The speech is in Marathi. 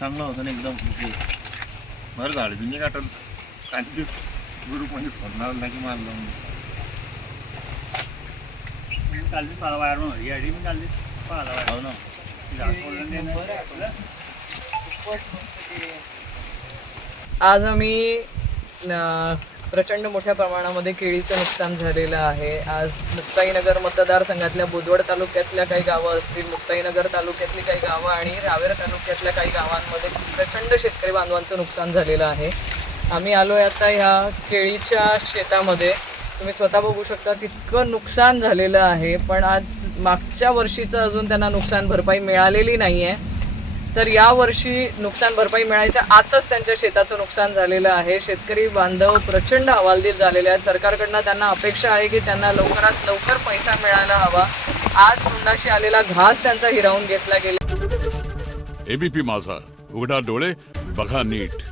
चांगलं होतं ना एकदम. बरं झालं तुम्ही काटल काही ग्रुप म्हणजे फोन लावला की मारलं कालची पाला वायर म्हणून याडी मी कालची पाला वायर हो ना. आज आम्ही प्रचंड मोठ्या प्रमाणामध्ये केळीचं नुकसान झालेलं आहे. आज मुक्ताईनगर मतदारसंघातल्या बुदवड तालुक्यातल्या काही गावं असतील, मुक्ताईनगर तालुक्यातली काही गावं आणि रावेर तालुक्यातल्या काही गावांमध्ये प्रचंड शेतकरी बांधवांचं नुकसान झालेलं आहे. आम्ही आलो आहे आता ह्या केळीच्या शेतामध्ये. तुम्ही स्वतः बघू शकता तितकं नुकसान झालेलं आहे. पण आज मागच्या वर्षीचं अजून त्यांना नुकसान भरपाई मिळालेली नाही आहे. तर यावर्षी नुकसान भरपाई मिळायच्या आतच त्यांच्या शेताचं नुकसान झालेलं आहे. शेतकरी बांधव प्रचंड हवालदिल झालेले आहेत. सरकारकडनं त्यांना अपेक्षा आहे की त्यांना लवकरात लवकर पैसा मिळायला हवा. आज तोंडाशी आलेला घास त्यांचा हिरावून घेतला गेला. एबीपी माझा, उघडा डोळे बघा नीट.